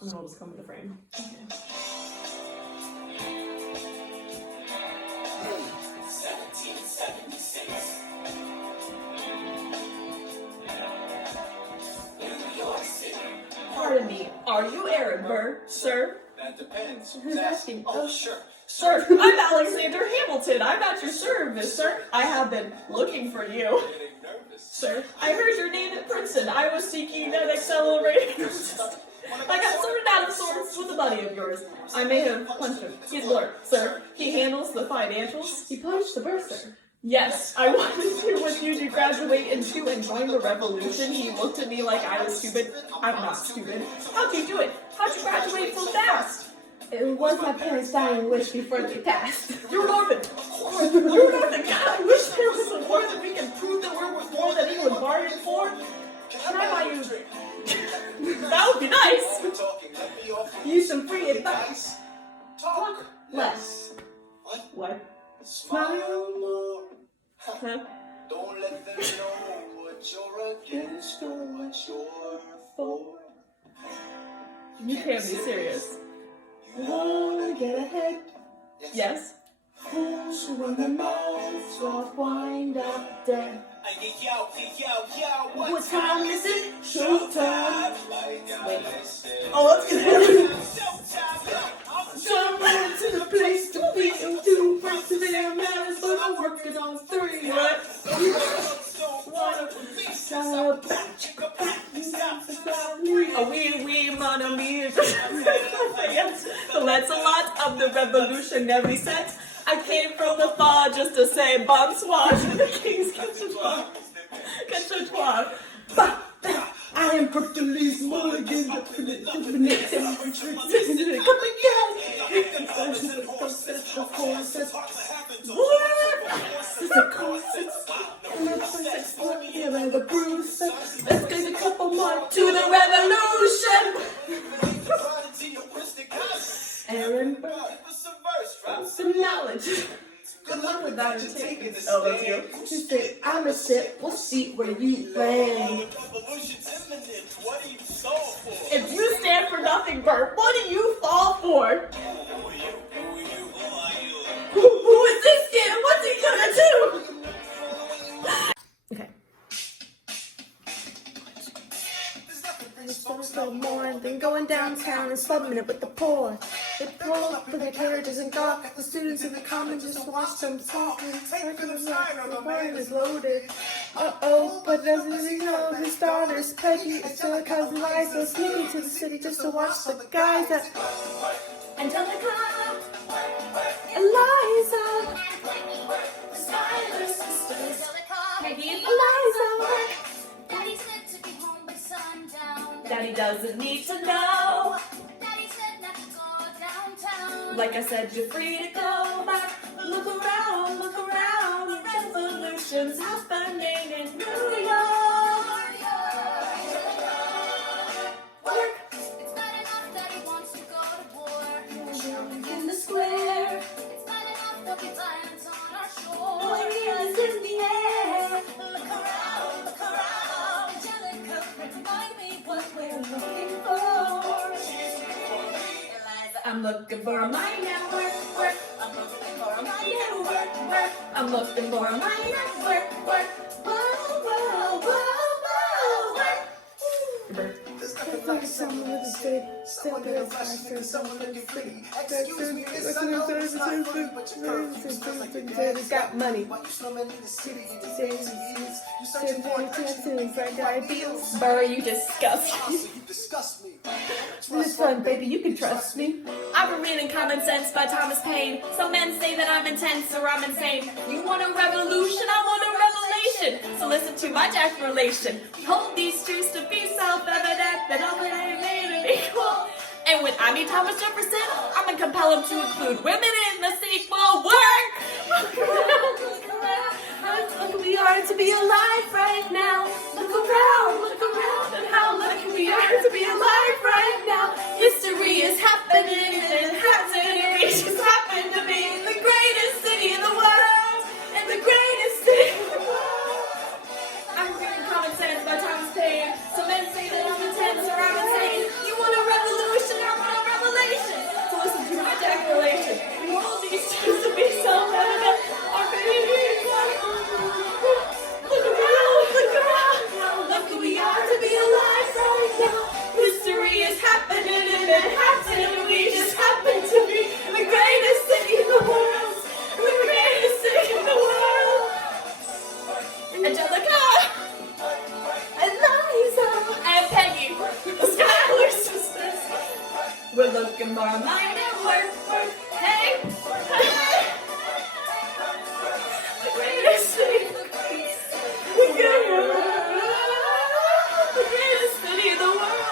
And then I'll just come to the frame. Okay. 1776. Pardon me, are you Aaron Burr, sir? That depends. Who's asking? Oh, sure. Sir, I'm Alexander Hamilton. I'm at your service, sir. I have been looking for you. Getting nervous. Sir, I heard your name at Princeton. I was seeking an accelerated. I got sorted out of sorts with a buddy of yours. I may have punched him. He's alert, sir. He handles the financials. You punched the bursar. Yes, I wanted to with you to graduate into and join the revolution. He looked at me like I was stupid. I'm not stupid. How'd you do it? How'd you graduate so fast? It was my parents' dying wish before they passed. You're an orphan. You're an orphan. God, I wish there was a war that we can prove that we're worth more than anyone bargained for. Can I buy you? That would be nice. We're talking. Let me offer Use some free advice. Talk Less. What? Smile more. Huh? Don't let them know what you're against or what you're for. You can't be serious. Wanna get ahead? Yes? Fools who run their mouths off wind up dead. What time is it? Showtime. Wait. Oh, let's get it. Someone to the place to be in two parts of their matters, but I'm working on three. What? A wee mon ami. Yes, the Lancelot of the revolutionary set. I came from the far just to say bonsoir to the king's cachetois. I am Hercules Mulligan, definite temperature. Come again. It's a concept. The Bruce. Let's get a couple more to the revolution. Aaron Burr. Some knowledge. Good luck with that. You're taking this. Oh, that's you. She said, I'm a sit. We'll see where you land. If you stand for nothing, Bert, what do you fall for? Who is this kid? What's he gonna do? Okay. So more than going downtown and slumming it with the poor. They pull up with their carriages and gawk. The students in the commons just watch them talk. And the brain is loaded. Uh-oh, but doesn't he know his daughter's Peggy is still a cousin Liza, sneaking to the city just to watch the guys that Angelica, Eliza, Skylar sisters, Peggy and Eliza. Daddy said to be home by sundown. Daddy doesn't need to know. Daddy said not to go downtown. Like I said, you're free to go back. Look around, revolution's happening in New York. Work It's not enough that he wants to go to war. in the square. It's not enough that we violence on our Glory shore. is in the air. Look around. Angelica, remind me what we're Looking for. I'm looking for a mind at work. I'm looking for a mind at work. I'm looking for a mind at work. It's like someone with a stick, still good faster, someone looking pretty. Excuse me, it's he's got money. It's like diabetes. Burr, you disgust me. This one, baby, you can trust me. I've been reading Common Sense by Thomas Paine. Some men say that I'm intense or I'm insane. You want a revolution? I want a revelation. So listen to my declaration. Hold these truths to be self-evident that all that I made it equal. And when I meet Thomas Jefferson, I'm gonna compel him to include women in the sequel. Work! Look around. How lucky we are to be alive right now. Look around, and how lucky we are to be alive right now. History is happening, and it hasn't. It just happened to be the greatest city in the world, and the greatest city in the world. I'm reading Common Sense by Thomas Paine. Some men say that I'm intense or I'm insane. You want a revolution? We're looking for a mind at work. Hey, hey. The greatest city. The greatest city in the world.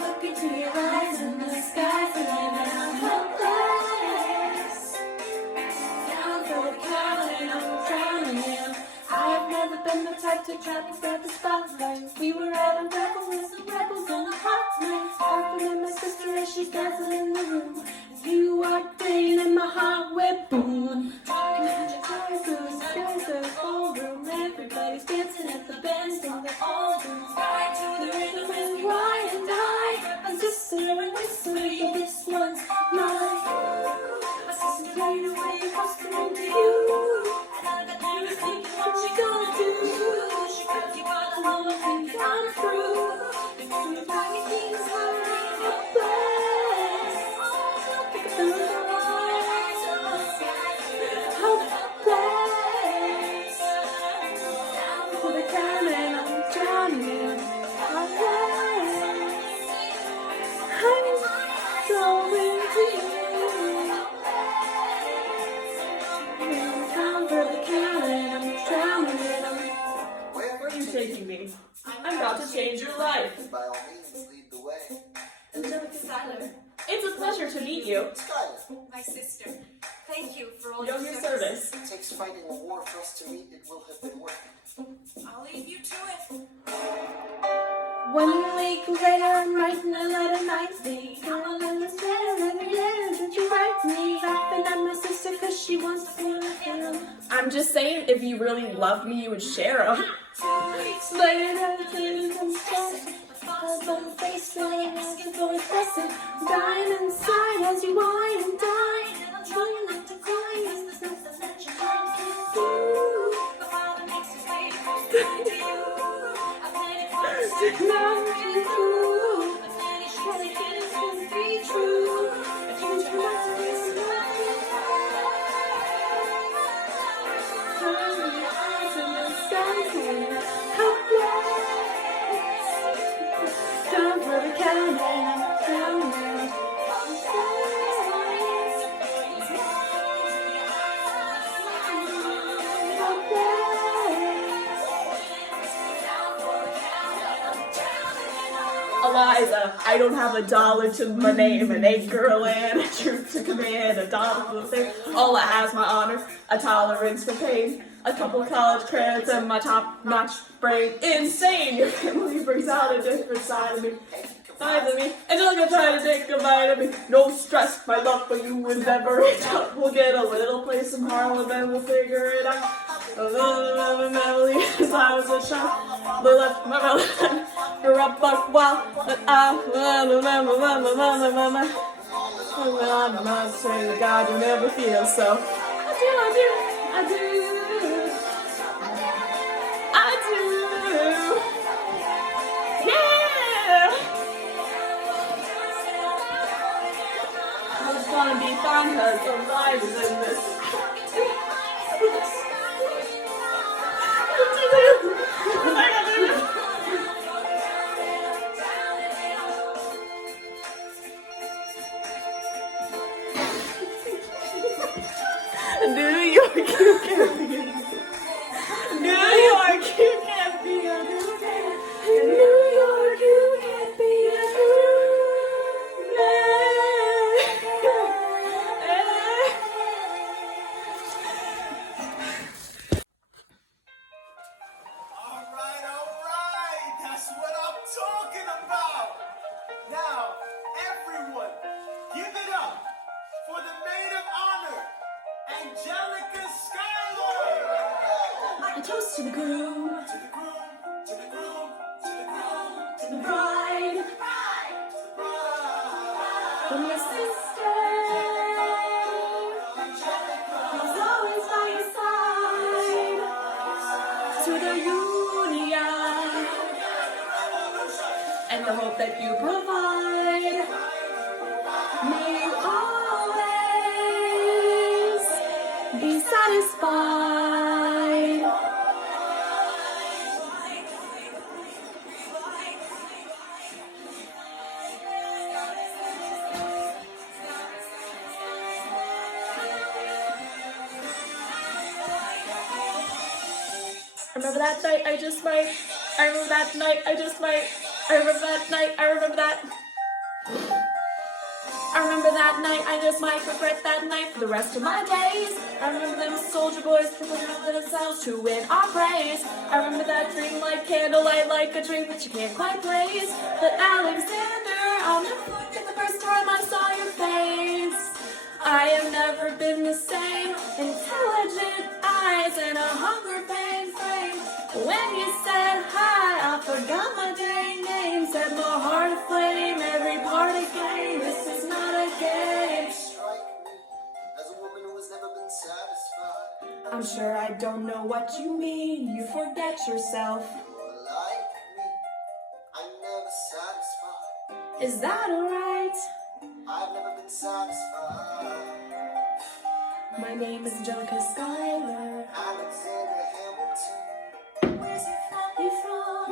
Look into your eyes and the sky's the limit. I'm helpless. Down for the count and I'm drowning in. I've never been the type to try to grab the spotlight. We were at a revel with some rebels in a hot night. Harping at my sister as she's dancing in the room. As you walked in and my heart went boom. There's a ballroom. Everybody's dancing at the bends and they're all doing right to the rhythm and why and I. My sister and whistling, this one's mine. My sister played away across the room to you. And I got nervous thinking what she gonna do. She grabbed you by the moment thinking I'm through. Thinking you're back and things are helpless. Helpless. For the count and I'm drowning. I'm so into you. Time for the count and I'm drowning. Where are you taking me? I'm about to change your life. By all means, lead the way. Angelica Schuyler. It's a pleasure to meet you. Skylar, My sister, thank you for all Your service. it takes fighting a war for us to meet. It will have been worth it. I'll leave you to it. 1 week later, I'm writing a letter nicely. Calling in this letter, every letter that you write me. Laughing at my sister cause she wants to hear them. I'm just saying, if you really loved me, you would share them. 2 weeks later, I'm stressed. Falls on the face, laying asking for a blessing. Dying inside as you whine and dine. And I'm trying not to cry, cause there's nothing that you can't do. The father makes his way to you. I played it for Now it's true. but then he should Really take it. can't be true. If you turn out to be turn your eyes in the sky, and helpless. Time for the count and I'm drowning. Eliza, I don't have a dollar to my name, an Anchorland, a troop to command, a dollar for the same. All I have is my honor, a tolerance for pain, a couple college credits, and my top-notch brain. Insane! Your family brings out a different side of me. Side of me, and you're gonna try to take a bite of me. No stress, my love for you is never enough. We'll get a little place in Harlem and we'll figure it out. A little love and memory since I was a child. They left my mother for a buck wild, but I remember, I'm not saying to God you never feel so. I do. Yeah! It's gonna be fun because the life is in this. New York, you can't be a New York, you can't be a New York, you can't be a Alright, that's what I'm talking about. Now, everyone, give it up for the maid of honor, Angelica Schuyler. A toast to the groom, To the groom, to the groom, to the groom, to the bride, to the bride. from your sister, who's always by your side, to the union, and the hope that you provide. May you always be satisfied. I remember that night, I just might. I remember that night, I just might. I remember that night, I remember that. I remember that night, I just might regret that night for the rest of my days. I remember them soldier boys tripping out themselves to win our praise. I remember that dream like candlelight, like a dream that you can't quite place. But Alexander, I'll never forget the first time I saw your face. I have never been the same. Intelligent eyes and a hunger pain frame. When you said hi, I forgot my dang name. Set my heart aflame, every part a game. This is not a game. Strike me as a woman who has never been satisfied. I'm sure I don't know what you mean. You forget yourself. You're like me, I'm never satisfied. Is that alright? I've never been satisfied. My name is Angelica Schuyler. Alexander Hamilton, Where's he from? You from?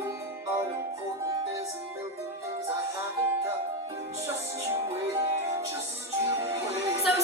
unimportant, there's a million things I haven't done. Just you wait, just you wait. So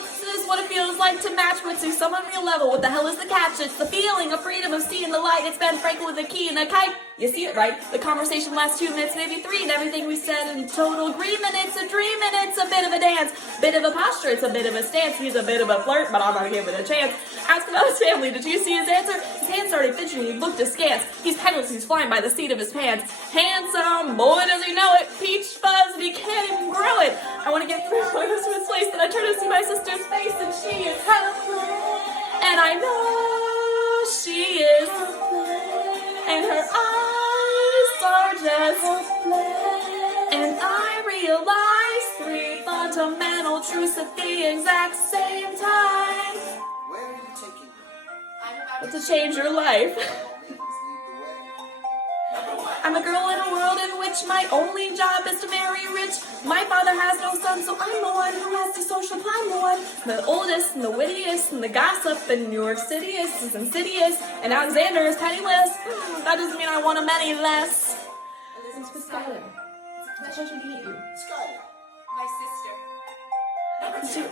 this is what it feels like to match with to some unreal level. What the hell is the catch? It's the feeling of freedom of seeing the light. It's Ben Franklin with a key and a kite. You see it, right? The conversation lasts 2 minutes, maybe 3, and everything we said in total agreement. It's a dream and it's a bit of a dance. Bit of a posture, it's a bit of a stance. He's a bit of a flirt, but I'm gonna give it a chance. Asked about his family, did you see his answer? His hands started fidgeting, he looked askance. He's penniless, he's flying by the seat of his pants. Handsome, boy does he know it. Peach fuzz, and he can't even grow it. I wanna get through to his place, then I turn to see my sister's face, and she is helpless. And I know she is. And her eyes are just and I realize 3 fundamental truths at the exact same time. Where are you taking me? But to change your life. Please lead the way. I'm a girl in a world in which my only job is to marry rich. My father has no son, so I'm the one who has to social climb the one. The oldest and the wittiest and the gossip in New York City is insidious. And Alexander is penniless. That doesn't mean I want him any less. This is Schuyler. It's a pleasure to meet you. Schuyler. My sister.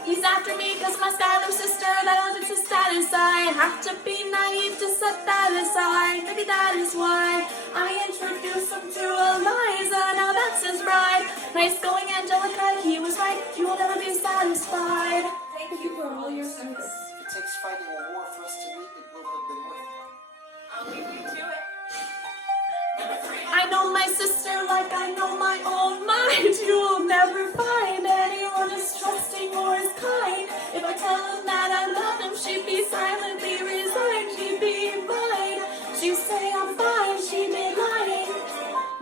He's after me cause my Schuyler sister, that elephant's a status. I have to be naive to set that aside. Maybe that is why I introduced him to Eliza. Now that's his bride. Nice going, Angelica, he was right. You will never be satisfied. Thank you for all your service. If it takes fighting a war for us to meet, it will have been worth it. I'll leave you to it. I know my sister like I know my own mind. You will never find anyone as trusting or as kind. If I tell him that I love him, she'd be silently resigned. She'd be mine. She'd say I'm fine. She'd be lying.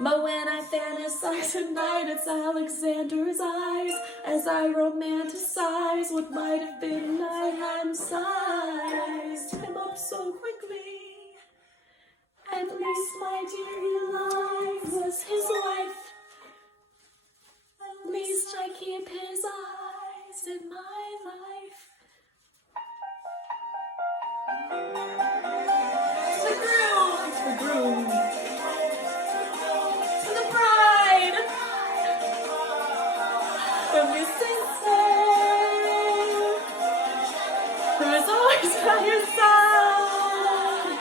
But when I fantasize at night, it's Alexander's eyes as I romanticize what might have been I hadn't sized him up so quickly. At least, my dear life was his wife. At least I keep his eyes in my life. To the groom, to the bride, from your sister, who is always by your side,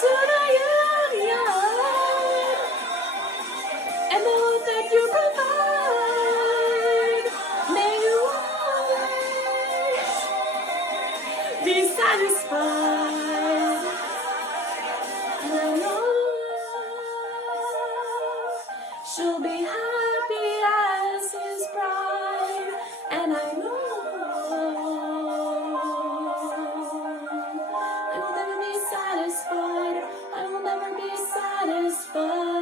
to the and the hope that you provide. May you always be satisfied. And I know she'll be happy as his bride. And I know I will never be satisfied. I will never be satisfied.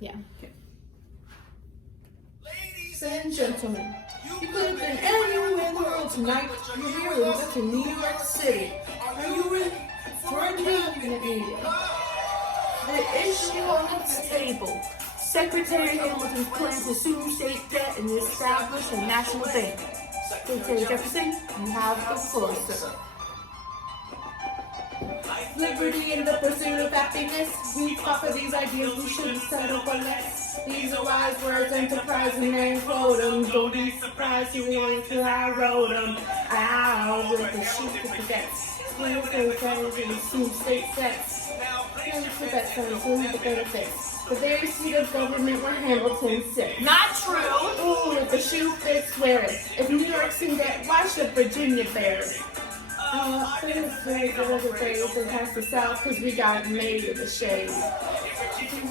Yeah. Okay. Ladies and gentlemen, you could have been anywhere in the world tonight. You're here with us in New York City. Are you ready for a cabinet meeting? The issue on the table. Secretary Hamilton's plan to assume state debt and establish a national bank. Secretary Jefferson, you have the floor, sir. Liberty in the pursuit of happiness. We fought for these ideas, we shouldn't settle for less. These are wise words, enterprising men quote them. Don't be surprised to hear till I wrote them. Ow, with the sheep of the debts. Plans for friends and assume state debts. Plans for best friends, who the benefits. The very seat of government where Hamilton sits. Not true. Ooh, if the shoe fits, wear it. If New York's in debt, why should Virginia bear it? Very good other days and past the South, cause we got made of the shade. Jesus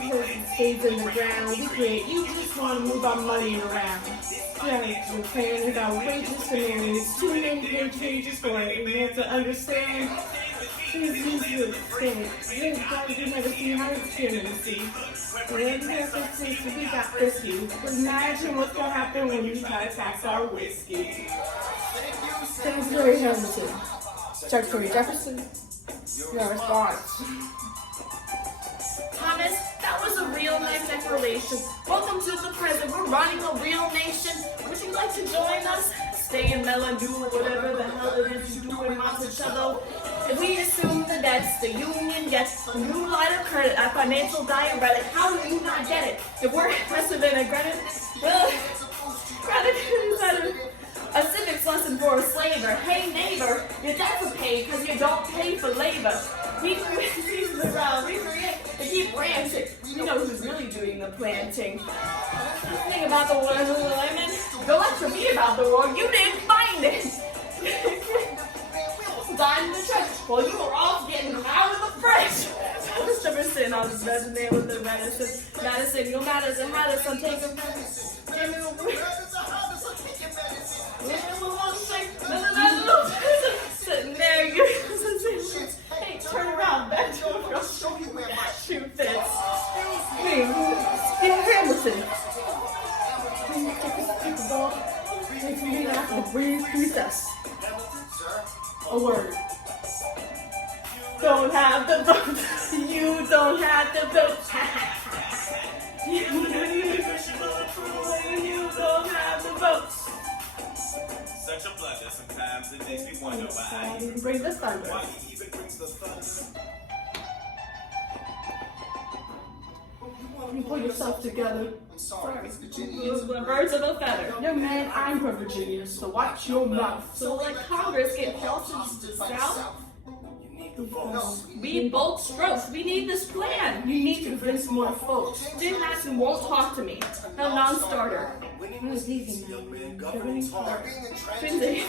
stays in the ground, we create, you just wanna move our money around. Yeah, your plan is outrageous demands, too many pages for it, and you have to understand. Please use you never see how it's feeling, see. Whatever happens, we got this you. Imagine what's gonna happen when you try to tax our whiskey. Secretary Hamilton. Secretary Jefferson, your response. Thomas, that was a real nice declaration. Welcome to the present. We're running a real nation. Would you like to join us? Stay in Mellon, do whatever the hell it is you do in Monticello. If we assume the debts the union gets, a new line of credit, a financial diuretic, how do you not get it? If we're aggressive and aggressive, a civics lesson for a slaver. Hey neighbor, your debts are paid because you don't pay for labor. We create to keep ranching. We know who's really doing the planting. Think about the war, Lululemon. Don't lecture me about the war. You didn't find it. Died in the church while you were off getting out of the fridge. Thomas Jefferson, I was resonating with the medicine. Madison, your Madison had us on take a medicine. Jimmy will bring. Sitting there, you hey, turn around, back to I'll show you where my shoe fits. Hey, Hamilton. Take the ball. Take me after the brief recess. A word. Don't have the vote. You don't have the vote. You don't have the vote. Such a blunder sometimes it makes me wonder why he brings the thunder. Why he even brings the thunder. You pull yourself together. I'm sorry, The birds of a feather. Young man, I'm from Virginia, so watch your mouth. So let Congress get pelted to the south. We both strokes. We need this plan. You need to convince more folks. Jim Madison won't talk to me. No non-starter. Who's leaving now? They're winning hard. Finley.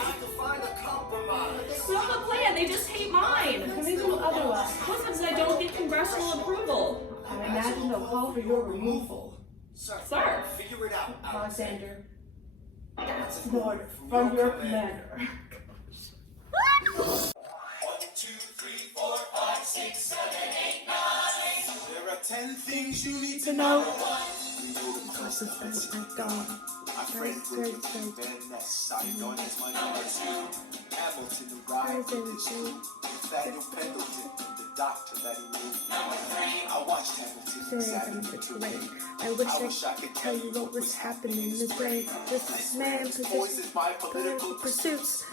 Still the plan. They just hate mine. Convince them otherwise. That's because I don't get congressional approval. I imagine they'll call for your removal. Sir. Figure it out. Alexander. That's an order from your commander. 1, 2, 3, 4, 5, 6, 7, 8, 9. There are 10 things you need to know. Because it's been like gone. Very Ness, I know that's my number 2. Hamilton arrived in the June. Nathaniel Pendleton, the doctor that he knew. Number 3. I watched Hamilton Saturday to rain. I wish I could tell you what was happening in his brain. This man possesses my political pursuits.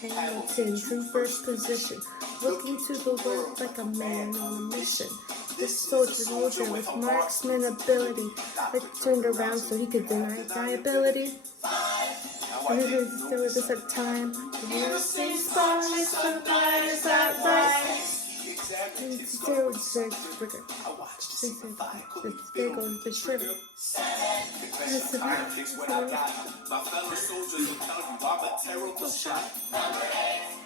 Hamilton, true first position, looking to the world like a man on a mission. This soldier with marksman ability, that turned around so he could deny liability. And it is still at this time, the real same spot is sometimes is that right. And still it's trigger. There goes the trigger. That's what I got. My fellow soldiers will tell you I'm a terrible shot. Number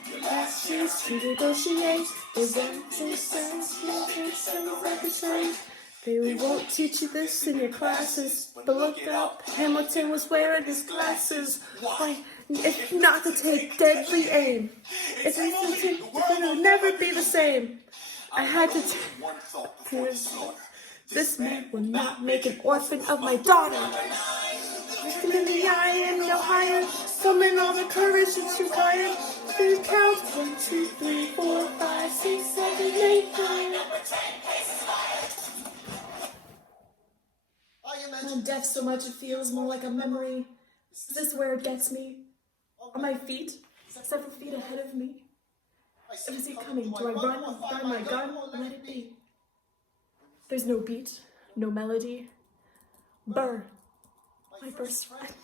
8. Your last chance to negotiate. They won't say they won't teach you this in your classes. But look up, Hamilton was wearing his glasses. Why, if not to take deadly aim. If it will never be the same. I had to one thought before the slaughter. This man will not make an orphan of my daughter. Looking in the eye and no higher, summon all the courage that you hired. Please count 1, 2, 3, 4, 5, 6, 7, 8, 9. I'm deaf so much it feels more like a memory. Is this where it gets me? Are my feet several feet ahead of me? If I see it coming, do I run, find my gun, or let it be? There's no beat, no melody. Burr, my first friend,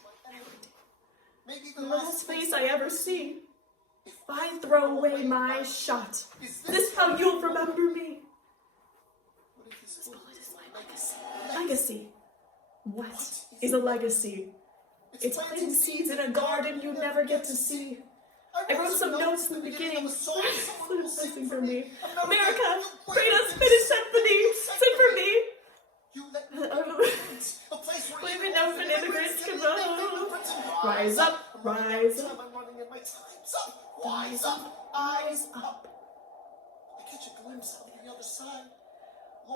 the last face I ever see. If I throw away my shot, is this how you'll remember me? This bullet is my legacy. Legacy. What is a legacy? It's planting seeds in a garden you never get to see. I wrote some notes in the beginning. Listen for me. America, bring us Finnish symphony. Sing for me. Leave it now for immigrants can run. Rise up, rise up. Rise up, eyes up. I catch a glimpse of the other side.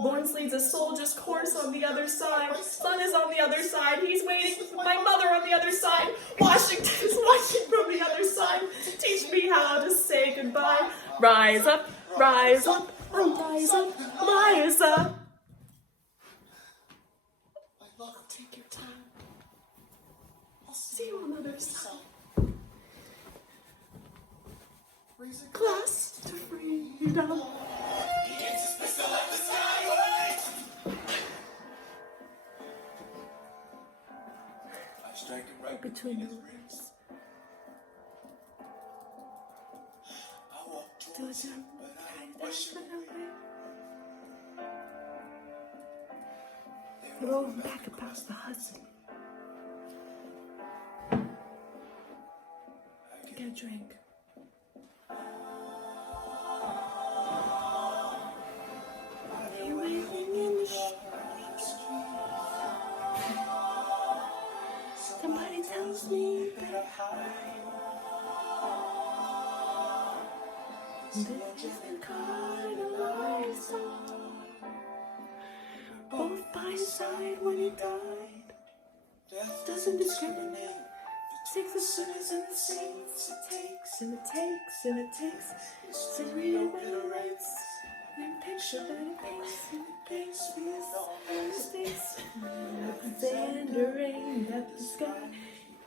Lawrence leads a soldier's course on the other side. Son is on the other side. He's waiting with my mother on the other side. Washington is watching from the other side. Teach me how to say goodbye. Rise up, rise up, rise up, rise up. I'll take your time. I'll see you on the other side. Raise a glass to freedom. Between the ribs. Do it down. Roll back across the Hudson. Get a drink. You're waiting in the street. Somebody tells me that I hide. This is the kind of life song. Both by his side when he died. Death doesn't discriminate. It takes the sinners and the saints. It takes and it takes and it takes. To reobliterates. And picture that it paints and it paints with all mistakes. Alexander aimed at the sky.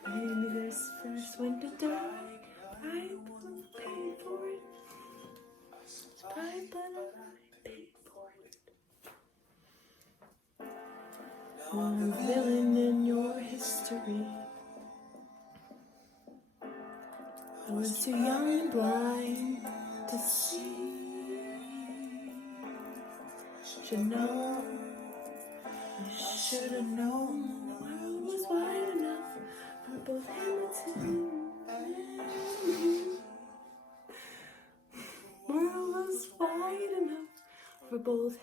Maybe this first one to die. I paid for it. I paid for it. I'm a villain in your history. I was too young and blind to see. Should know, you should have known the world was wide enough for both Hamilton and you. World was wide enough for both